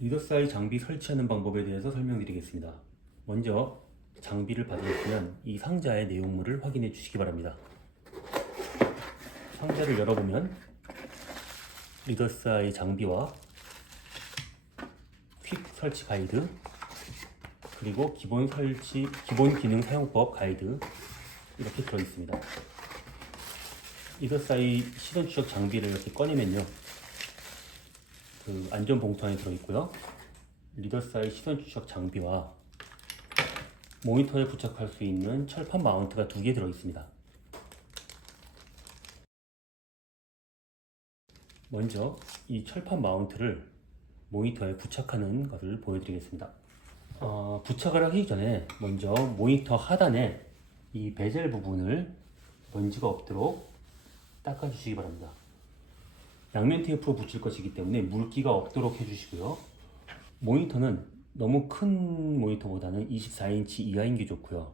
리더사이 장비 설치하는 방법에 대해서 설명드리겠습니다. 먼저 장비를 받으셨으면 이 상자의 내용물을 확인해 주시기 바랍니다. 상자를 열어보면 리더사이 장비와 퀵 설치 가이드, 그리고 기본 기능 사용법 가이드 이렇게 들어있습니다. 리더사이 시선 추적 장비를 이렇게 꺼내면요, 안전 봉투 안에 들어있고요. 리더사이 시선 추적 장비와 모니터에 부착할 수 있는 철판 마운트가 2개 들어있습니다. 먼저 이 철판 마운트를 모니터에 부착하는 것을 보여드리겠습니다. 부착을 하기 전에 먼저 모니터 하단에 이 베젤 부분을 먼지가 없도록 닦아주시기 바랍니다. 양면 테이프로 붙일 것이기 때문에 물기가 없도록 해주시고요. 모니터는 너무 큰 모니터보다는 24인치 이하인 게 좋고요.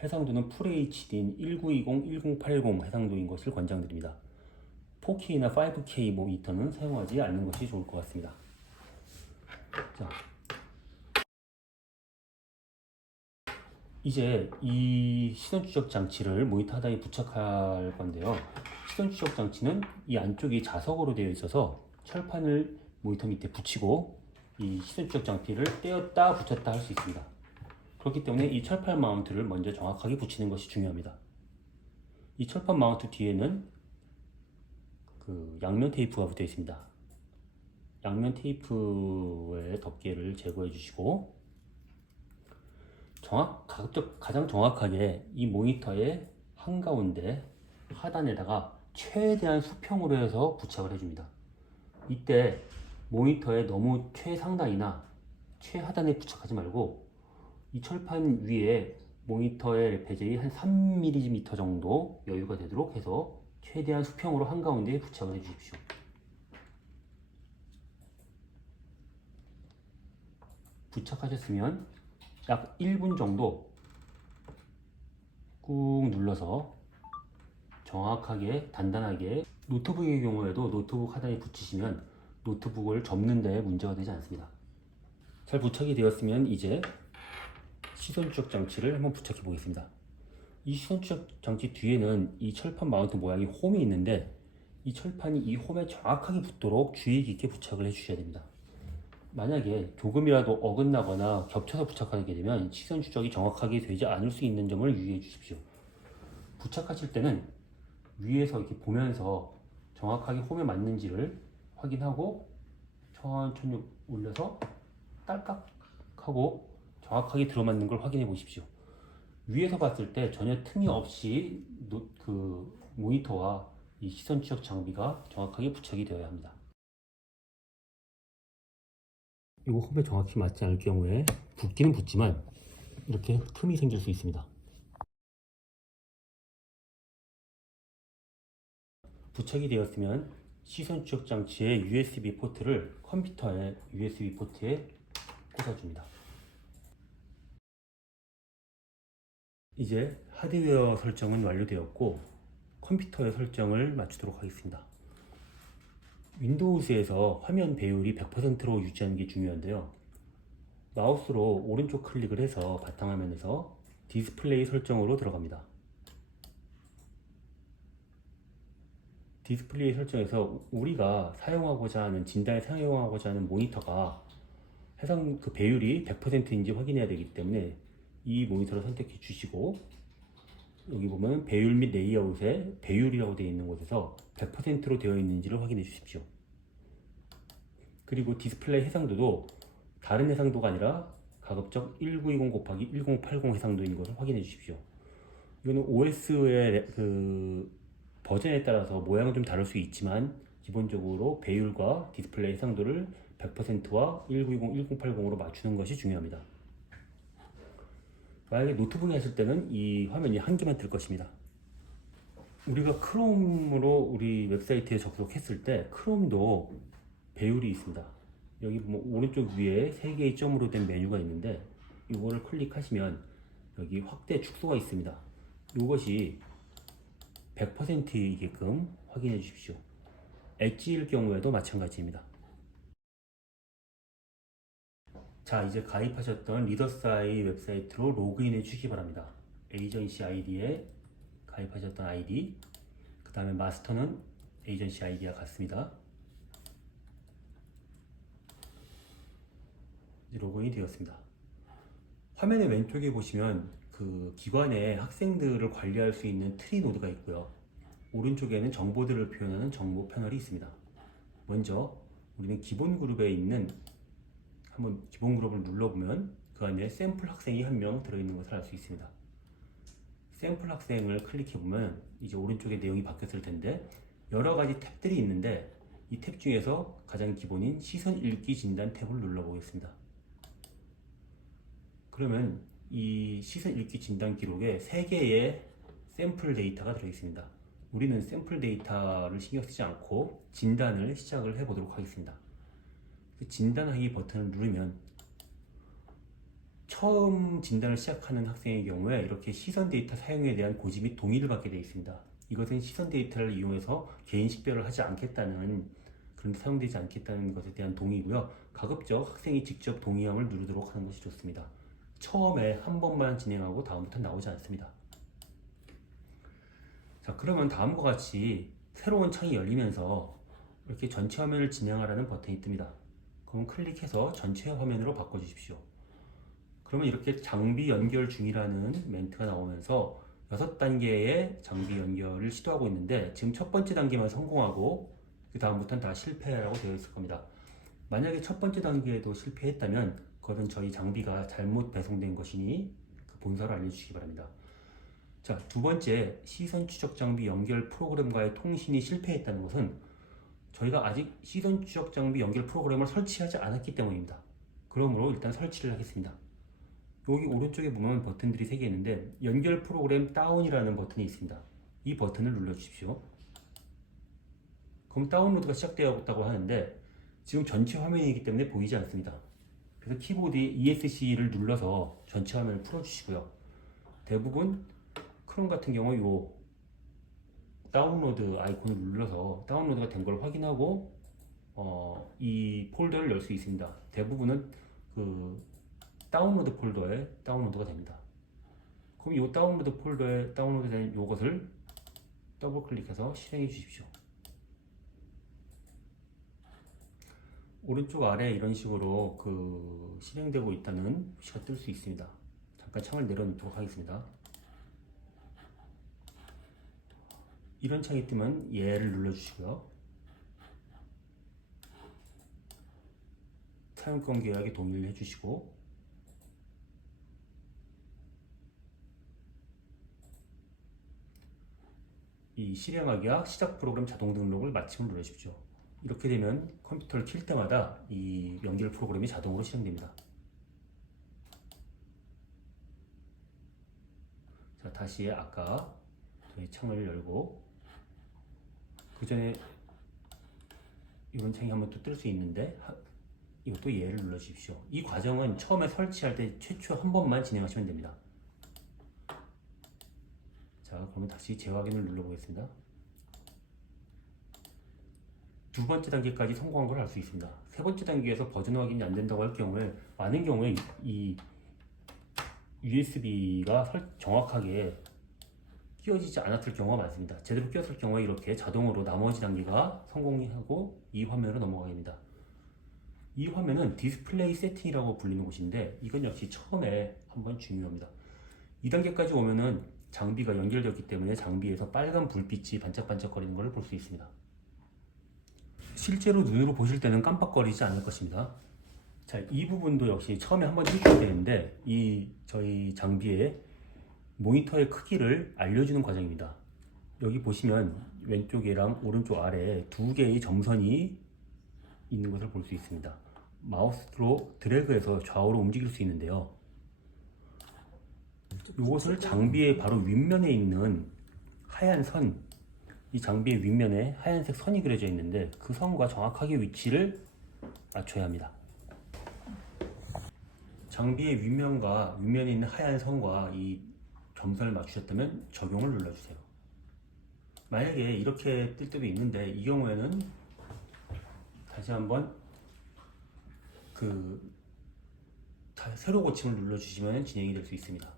해상도는 FHD인 1920, 1080 해상도인 것을 권장드립니다. 4K나 5K 모니터는 사용하지 않는 것이 좋을 것 같습니다. 자, 이제 이 시선 추적 장치를 모니터 하단에 부착할 건데요. 시선 추적 장치는 이 안쪽이 자석으로 되어 있어서 철판을 모니터 밑에 붙이고 이 시선 추적 장치를 떼었다 붙였다 할 수 있습니다. 그렇기 때문에 이 철판 마운트를 먼저 정확하게 붙이는 것이 중요합니다. 이 철판 마운트 뒤에는 양면 테이프가 붙어 있습니다. 양면 테이프의 덮개를 제거해 주시고 가장 정확하게 이 모니터의 한가운데 하단에다가 최대한 수평으로 해서 부착을 해줍니다. 이때 모니터에 너무 최상단이나 최하단에 부착하지 말고 이 철판 위에 모니터의 베젤이 한 3mm 정도 여유가 되도록 해서 최대한 수평으로 한가운데에 부착을 해 주십시오. 부착하셨으면 약 1분 정도 꾹 눌러서 정확하게 단단하게, 노트북의 경우에도 노트북 하단에 붙이시면 노트북을 접는 데 문제가 되지 않습니다. 잘 부착이 되었으면 이제 시선 추적 장치를 한번 부착해 보겠습니다. 이 시선 추적 장치 뒤에는 이 철판 마운트 모양의 홈이 있는데 이 철판이 이 홈에 정확하게 붙도록 주의 깊게 부착을 해 주셔야 됩니다. 만약에 조금이라도 어긋나거나 겹쳐서 부착하게 되면 시선 추적이 정확하게 되지 않을 수 있는 점을 유의해 주십시오. 부착하실 때는 위에서 이렇게 보면서 정확하게 홈에 맞는지를 확인하고 천천히 올려서 딸깍 하고 정확하게 들어맞는 걸 확인해 보십시오. 위에서 봤을 때 전혀 틈이 없이 모니터와 이 시선 추적 장비가 정확하게 부착이 되어야 합니다. 이거 홈에 정확히 맞지 않을 경우에 붙기는 붙지만 이렇게 틈이 생길 수 있습니다. 부착이 되었으면 시선 추적 장치의 USB 포트를 컴퓨터의 USB 포트에 꽂아줍니다. 이제 하드웨어 설정은 완료되었고 컴퓨터의 설정을 맞추도록 하겠습니다. 윈도우즈에서 화면 배율이 100%로 유지하는 게 중요한데요. 마우스로 오른쪽 클릭을 해서 바탕화면에서 디스플레이 설정으로 들어갑니다. 디스플레이 설정에서 우리가 사용하고자 하는, 진단에 사용하고자 하는 모니터가 해상 배율이 100%인지 확인해야 되기 때문에 이 모니터를 선택해 주시고, 여기 보면 배율 및 레이아웃에 배율이라고 되어 있는 곳에서 100%로 되어 있는지를 확인해 주십시오. 그리고 디스플레이 해상도도 다른 해상도가 아니라 가급적 1920 곱하기 1080 해상도인 것을 확인해 주십시오. 이거는 OS의 버전에 따라서 모양은 좀 다를 수 있지만 기본적으로 배율과 디스플레이 해상도를 100%와 1920, 1080으로 맞추는 것이 중요합니다. 만약에 노트북에 했을 때는 이 화면이 한 개만 뜰 것입니다. 우리가 크롬으로 우리 웹사이트에 접속했을 때 크롬도 배율이 있습니다. 여기 보면 오른쪽 위에 3개의 점으로 된 메뉴가 있는데 이거를 클릭하시면 여기 확대 축소가 있습니다. 이것이 100%이게끔 확인해 주십시오. 엣지일 경우에도 마찬가지입니다. 자, 이제 가입하셨던 리더사이 웹사이트로 로그인해 주시기 바랍니다. 에이전시 아이디에 가입하셨던 아이디, 그 다음에 마스터는 에이전시 아이디와 같습니다. 이제 로그인이 되었습니다. 화면의 왼쪽에 보시면 그 기관의 학생들을 관리할 수 있는 트리 노드가 있고요. 오른쪽에는 정보들을 표현하는 정보 패널이 있습니다. 먼저 우리는 기본 그룹에 있는 한번 기본 그룹을 눌러보면 그 안에 샘플 학생이 한 명 들어있는 것을 알 수 있습니다. 샘플 학생을 클릭해보면 이제 오른쪽에 내용이 바뀌었을 텐데 여러 가지 탭들이 있는데 이 탭 중에서 가장 기본인 시선 읽기 진단 탭을 눌러보겠습니다. 그러면 이 시선 읽기 진단 기록에 3개의 샘플 데이터가 들어있습니다. 우리는 샘플 데이터를 신경 쓰지 않고 진단을 시작을 해보도록 하겠습니다. 진단하기 버튼을 누르면 처음 진단을 시작하는 학생의 경우에 이렇게 시선 데이터 사용에 대한 고지 및 동의를 받게 되어 있습니다. 이것은 시선 데이터를 이용해서 개인 식별을 하지 않겠다는, 그런 사용되지 않겠다는 것에 대한 동의고요. 가급적 학생이 직접 동의함을 누르도록 하는 것이 좋습니다. 처음에 한 번만 진행하고 다음부터는 나오지 않습니다. 자, 그러면 다음과 같이 새로운 창이 열리면서 이렇게 전체 화면을 진행하라는 버튼이 뜹니다. 그럼 클릭해서 전체 화면으로 바꿔주십시오. 그러면 이렇게 장비 연결 중이라는 멘트가 나오면서 6단계의 장비 연결을 시도하고 있는데 지금 첫 번째 단계만 성공하고 그 다음부터는 다 실패라고 되어 있을 겁니다. 만약에 첫 번째 단계에도 실패했다면 그것은 저희 장비가 잘못 배송된 것이니 그 본사로 알려주시기 바랍니다. 자, 두 번째, 시선 추적 장비 연결 프로그램과의 통신이 실패했다는 것은 저희가 아직 시선 추적 장비 연결 프로그램을 설치하지 않았기 때문입니다. 그러므로 일단 설치를 하겠습니다. 여기 오른쪽에 보면 버튼들이 3개 있는데 연결 프로그램 다운이라는 버튼이 있습니다. 이 버튼을 눌러 주십시오. 그럼 다운로드가 시작되었다고 하는데 지금 전체 화면이기 때문에 보이지 않습니다. 그래서 키보드에 ESC를 눌러서 전체 화면을 풀어주시고요. 대부분 크롬 같은 경우 이 다운로드 아이콘을 눌러서 다운로드가 된 걸 확인하고 이 폴더를 열 수 있습니다. 대부분은 그 다운로드 폴더에 다운로드가 됩니다. 그럼 이 다운로드 폴더에 다운로드된 이것을 더블 클릭해서 실행해 주십시오. 오른쪽 아래 이런 식으로 그 실행되고 있다는 표시가 뜰 수 있습니다. 잠깐 창을 내려놓도록 하겠습니다. 이런 창이 뜨면 얘를 눌러주시고요. 사용권 계약에 동의를 해주시고 이 실행하기와 시작 프로그램 자동 등록을 마침을 누르십시오. 이렇게 되면 컴퓨터를 킬 때마다 이 연결 프로그램이 자동으로 실행됩니다. 자, 다시 아까 저희 창을 열고 그 전에 이런 창이 한번 또 뜰 수 있는데 이것도 얘를 눌러 주십시오. 이 과정은 처음에 설치할 때 최초 한 번만 진행하시면 됩니다. 자, 그러면 다시 재확인을 눌러 보겠습니다. 두 번째 단계까지 성공한 걸 알 수 있습니다. 세 번째 단계에서 버전 확인이 안 된다고 할 경우에 많은 경우에 이 USB가 정확하게 끼워지지 않았을 경우가 많습니다. 제대로 끼웠을 경우에 이렇게 자동으로 나머지 단계가 성공하고 이 화면으로 넘어가게 됩니다. 이 화면은 디스플레이 세팅이라고 불리는 곳인데 이건 역시 처음에 한번 중요합니다. 2단계까지 오면은 장비가 연결되었기 때문에 장비에서 빨간 불빛이 반짝반짝거리는 것을 볼 수 있습니다. 실제로 눈으로 보실 때는 깜빡거리지 않을 것입니다. 자, 이 부분도 역시 처음에 한번 해주셔야 되는데 이 저희 장비의 모니터의 크기를 알려주는 과정입니다. 여기 보시면 왼쪽이랑 오른쪽 아래에 2개의 점선이 있는 것을 볼 수 있습니다. 마우스로 드래그해서 좌우로 움직일 수 있는데요. 이것을 장비의 바로 윗면에 있는 하얀 선, 이 장비의 윗면에 하얀색 선이 그려져 있는데 그 선과 정확하게 위치를 맞춰야 합니다. 장비의 윗면과 윗면에 있는 하얀 선과 이 점선을 맞추셨다면 적용을 눌러주세요. 만약에 이렇게 뜰 때도 있는데 이 경우에는 다시 한번 그 새로 고침을 눌러주시면 진행이 될 수 있습니다.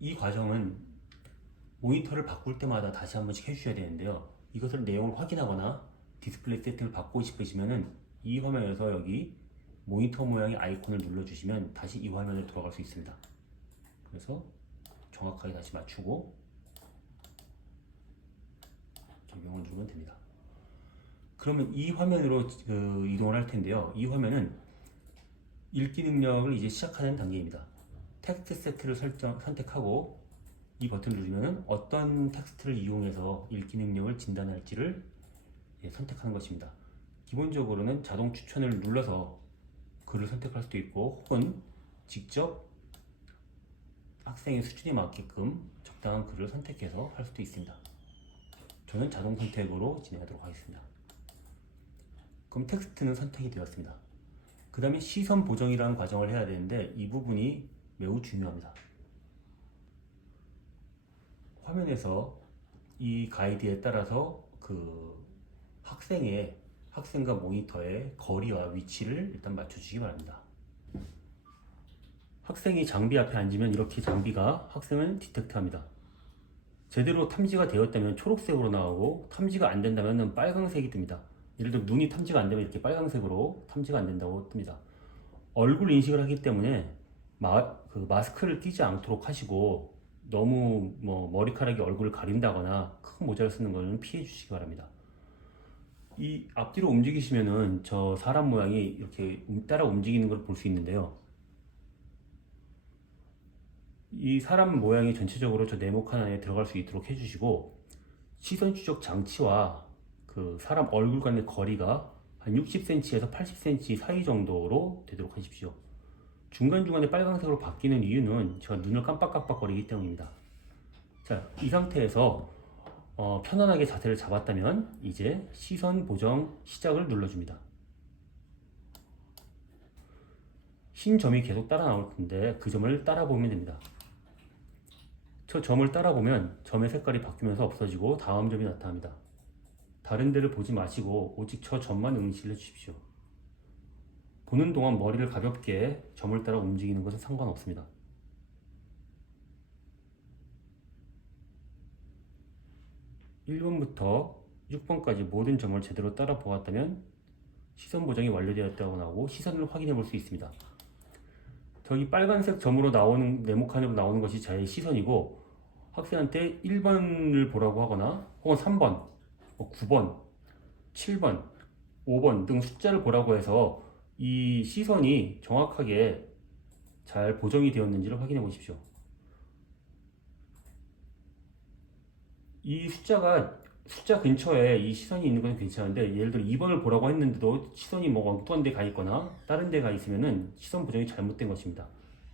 이 과정은 모니터를 바꿀 때마다 다시 한 번씩 해주셔야 되는데요. 이것을 내용을 확인하거나 디스플레이 세팅을 바꾸고 싶으시면은 이 화면에서 여기 모니터 모양의 아이콘을 눌러주시면 다시 이 화면으로 돌아갈 수 있습니다. 그래서 정확하게 다시 맞추고 적용을 누르면 됩니다. 그러면 이 화면으로 이동을 할 텐데요. 이 화면은 읽기 능력을 이제 시작하는 단계입니다. 텍스트 세트를 선택하고 이 버튼을 누르면 어떤 텍스트를 이용해서 읽기 능력을 진단할지를 선택하는 것입니다. 기본적으로는 자동 추천을 눌러서 글을 선택할 수도 있고, 혹은 직접 학생의 수준에 맞게끔 적당한 글을 선택해서 할 수도 있습니다. 저는 자동 선택으로 진행하도록 하겠습니다. 그럼 텍스트는 선택이 되었습니다. 그 다음에 시선 보정이라는 과정을 해야 되는데 이 부분이 매우 중요합니다. 화면에서 이 가이드에 따라서 학생과 모니터의 거리와 위치를 일단 맞춰주시기 바랍니다. 학생이 장비 앞에 앉으면 이렇게 장비가 학생을 디텍트합니다. 제대로 탐지가 되었다면 초록색으로 나오고, 탐지가 안 된다면 빨강색이 뜹니다. 예를 들어 눈이 탐지가 안 되면 이렇게 빨강색으로 탐지가 안 된다고 뜹니다. 얼굴 인식을 하기 때문에 마스크를 끼지 않도록 하시고, 너무 머리카락이 얼굴을 가린다거나 큰 모자를 쓰는 것은 피해 주시기 바랍니다. 이 앞뒤로 움직이시면은 저 사람 모양이 이렇게 따라 움직이는 걸 볼 수 있는데요. 이 사람 모양이 전체적으로 저 네모 칸 안에 들어갈 수 있도록 해주시고, 시선 추적 장치와 사람 얼굴 간의 거리가 한 60cm에서 80cm 사이 정도로 되도록 하십시오. 중간중간에 빨간색으로 바뀌는 이유는 제가 눈을 깜빡깜빡거리기 때문입니다. 자, 이 상태에서 편안하게 자세를 잡았다면 이제 시선 보정 시작을 눌러줍니다. 흰 점이 계속 따라 나올 텐데 그 점을 따라 보면 됩니다. 저 점을 따라 보면 점의 색깔이 바뀌면서 없어지고 다음 점이 나타납니다. 다른 데를 보지 마시고 오직 저 점만 응시를 해주십시오. 보는 동안 머리를 가볍게 점을 따라 움직이는 것은 상관없습니다. (1번부터) (6번까지) 모든 점을 제대로 따라 보았다면 시선 보정이 완료되었다고 나오고 시선을 확인해 볼 수 있습니다. 저기 빨간색 점으로 나오는 네모칸으로 나오는 것이 저의 시선이고, 학생한테 1번을 보라고 하거나 혹은 3번, 9번, 7번, 5번 등 숫자를 보라고 해서 이 시선이 정확하게 잘 보정이 되었는지를 확인해 보십시오. 이 숫자 근처에 이 시선이 있는 건 괜찮은데, 예를 들어 2번을 보라고 했는데도 시선이 엉뚱한 데 가 있거나 다른 데 가 있으면은 시선 보정이 잘못된 것입니다.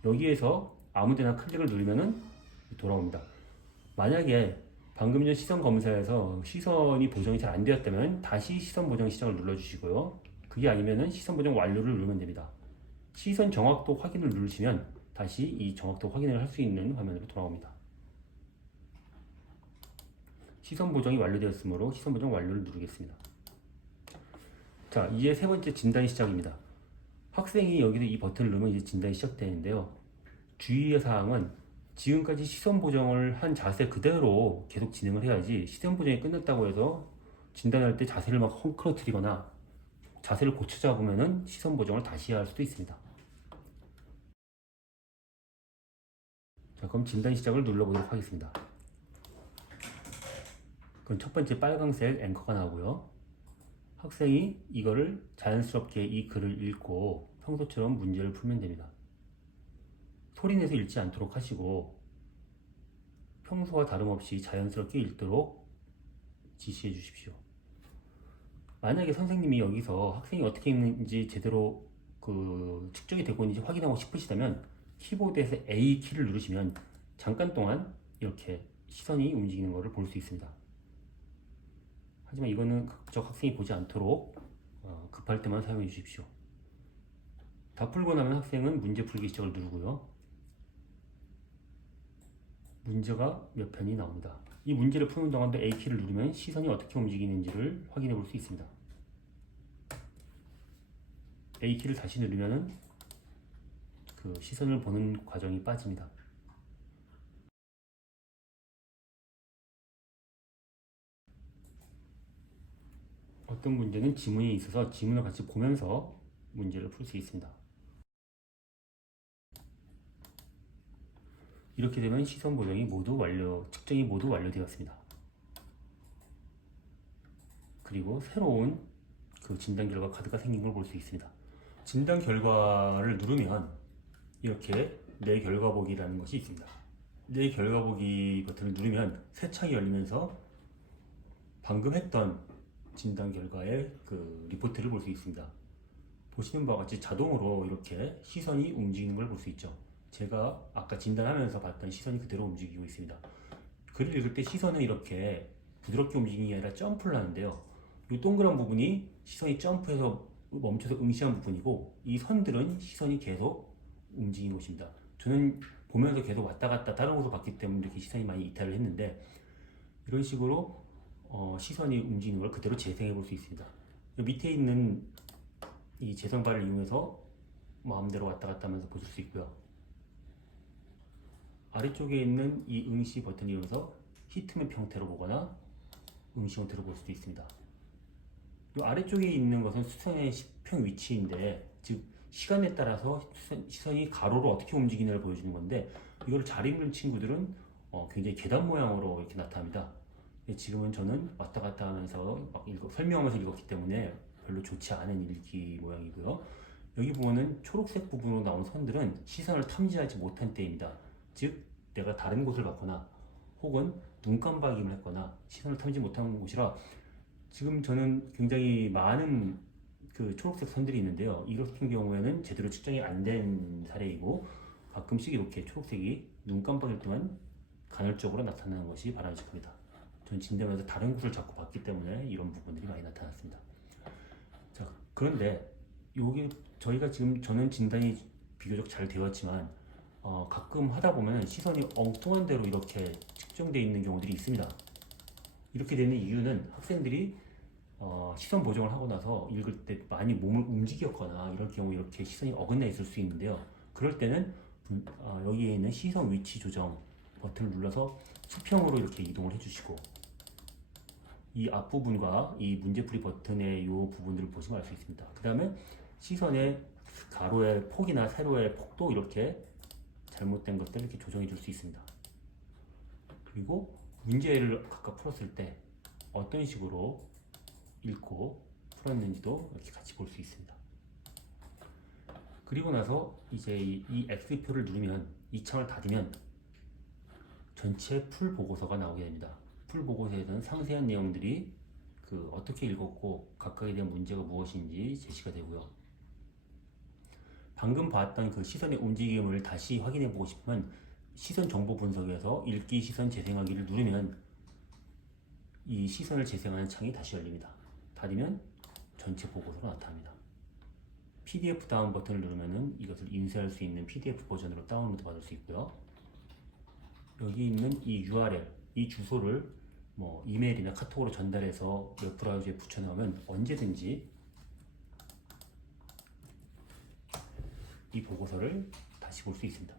여기에서 아무 데나 클릭을 누르면은 돌아옵니다. 만약에 방금 전 시선 검사에서 시선이 보정이 잘 안 되었다면 다시 시선 보정 시작을 눌러주시고요. 그게 아니면은 시선 보정 완료를 누르면 됩니다. 시선 정확도 확인을 누르시면 다시 이 정확도 확인을 할 수 있는 화면으로 돌아옵니다. 시선 보정이 완료되었으므로 시선 보정 완료를 누르겠습니다. 자, 이제 세 번째 진단이 시작입니다. 학생이 여기서 이 버튼을 누르면 이제 진단이 시작되는데요. 주의의 사항은 지금까지 시선 보정을 한 자세 그대로 계속 진행을 해야지, 시선 보정이 끝났다고 해서 진단할 때 자세를 막 헝클어뜨리거나 자세를 고쳐 잡으면은 시선 보정을 다시 해야 할 수도 있습니다. 자, 그럼 진단 시작을 눌러보도록 하겠습니다. 그럼 첫 번째 빨간색 앵커가 나오고요. 학생이 이거를 자연스럽게 이 글을 읽고 평소처럼 문제를 풀면 됩니다. 소리내서 읽지 않도록 하시고 평소와 다름없이 자연스럽게 읽도록 지시해 주십시오. 만약에 선생님이 여기서 학생이 어떻게 읽는지 제대로 측정이 되고 있는지 확인하고 싶으시다면 키보드에서 A 키를 누르시면 잠깐 동안 이렇게 시선이 움직이는 것을 볼 수 있습니다. 하지만 이거는 저 학생이 보지 않도록 급할 때만 사용해 주십시오. 다 풀고 나면 학생은 문제 풀기 시작을 누르고요. 문제가 몇 편이 나옵니다. 이 문제를 푸는 동안도 A키를 누르면 시선이 어떻게 움직이는지를 확인해 볼 수 있습니다. A키를 다시 누르면은 그 시선을 보는 과정이 빠집니다. 어떤 문제는 지문이 있어서 지문을 같이 보면서 문제를 풀 수 있습니다. 이렇게 되면 시선 보정이 모두 측정이 모두 완료되었습니다. 그리고 새로운 그 진단 결과 카드가 생긴 걸 볼 수 있습니다. 진단 결과를 누르면 이렇게 내 결과 보기라는 것이 있습니다. 내 결과 보기 버튼을 누르면 새 창이 열리면서 방금 했던 진단 결과의 그 리포트를 볼 수 있습니다. 보시는 바와 같이 자동으로 이렇게 시선이 움직이는 걸 볼 수 있죠. 제가 아까 진단하면서 봤던 시선이 그대로 움직이고 있습니다. 글을 읽을 때 시선은 이렇게 부드럽게 움직이는 게 아니라 점프를 하는데요. 이 동그란 부분이 시선이 점프해서 멈춰서 응시한 부분이고, 이 선들은 시선이 계속 움직이는 곳입니다. 저는 보면서 계속 왔다 갔다 다른 곳을 봤기 때문에 이렇게 시선이 많이 이탈을 했는데, 이런 식으로 시선이 움직이는 걸 그대로 재생해 볼 수 있습니다. 밑에 있는 이 재생바를 이용해서 마음대로 왔다 갔다 하면서 보실 수 있고요. 아래쪽에 있는 이 응시 버튼을 이용해서 히트맵 형태로 보거나 응시 형태로 볼 수도 있습니다. 이 아래쪽에 있는 것은 수선의 시평 위치인데, 즉 시간에 따라서 시선이 가로로 어떻게 움직이느냐를 보여주는 건데, 이거를 잘 읽는 친구들은 굉장히 계단 모양으로 이렇게 나타납니다. 지금은 저는 왔다 갔다 하면서 막 설명하면서 읽었기 때문에 별로 좋지 않은 읽기 모양이고요. 여기 보면은 초록색 부분으로 나온 선들은 시선을 탐지하지 못한 때입니다. 즉 내가 다른 곳을 봤거나 혹은 눈 깜박임을 했거나 시선을 탐지 못한 곳이라, 지금 저는 굉장히 많은 그 초록색 선들이 있는데요. 이 같은 경우에는 제대로 측정이 안 된 사례이고, 가끔씩 이렇게 초록색이 눈 깜박일 동안 간헐적으로 나타나는 것이 바람직합니다. 전 진단하면서 다른 곳을 자꾸 봤기 때문에 이런 부분들이 많이 나타났습니다. 자, 그런데 여기 저는 진단이 비교적 잘 되었지만 가끔 하다 보면 시선이 엉뚱한 대로 이렇게 측정되어 있는 경우들이 있습니다. 이렇게 되는 이유는 학생들이 시선 보정을 하고 나서 읽을 때 많이 몸을 움직였거나 이럴 경우 이렇게 시선이 어긋나 있을 수 있는데요. 그럴 때는 여기에 있는 시선 위치 조정 버튼을 눌러서 수평으로 이렇게 이동을 해주시고, 이 앞부분과 이 문제풀이 버튼의 이 부분들을 보시면 알 수 있습니다. 그 다음에 시선의 가로의 폭이나 세로의 폭도 이렇게 잘못된 것들을 이렇게 조정해 줄 수 있습니다. 그리고 문제를 각각 풀었을 때 어떤 식으로 읽고 풀었는지도 이렇게 같이 볼 수 있습니다. 그리고 나서 이제 이 X표를 누르면, 이 창을 닫으면 전체 풀 보고서가 나오게 됩니다. 풀 보고서에서는 상세한 내용들이 어떻게 읽었고 각각에 대한 문제가 무엇인지 제시가 되고요. 방금 봤던 그 시선의 움직임을 다시 확인해 보고 싶으면 시선 정보 분석에서 읽기 시선 재생하기를 누르면 이 시선을 재생하는 창이 다시 열립니다. 닫으면 전체 보고서로 나타납니다. PDF 다운 버튼을 누르면 이것을 인쇄할 수 있는 PDF 버전으로 다운로드 받을 수 있고요. 여기 있는 이 URL, 이 주소를 이메일이나 카톡으로 전달해서 웹 브라우저에 붙여넣으면 언제든지 이 보고서를 다시 볼 수 있습니다.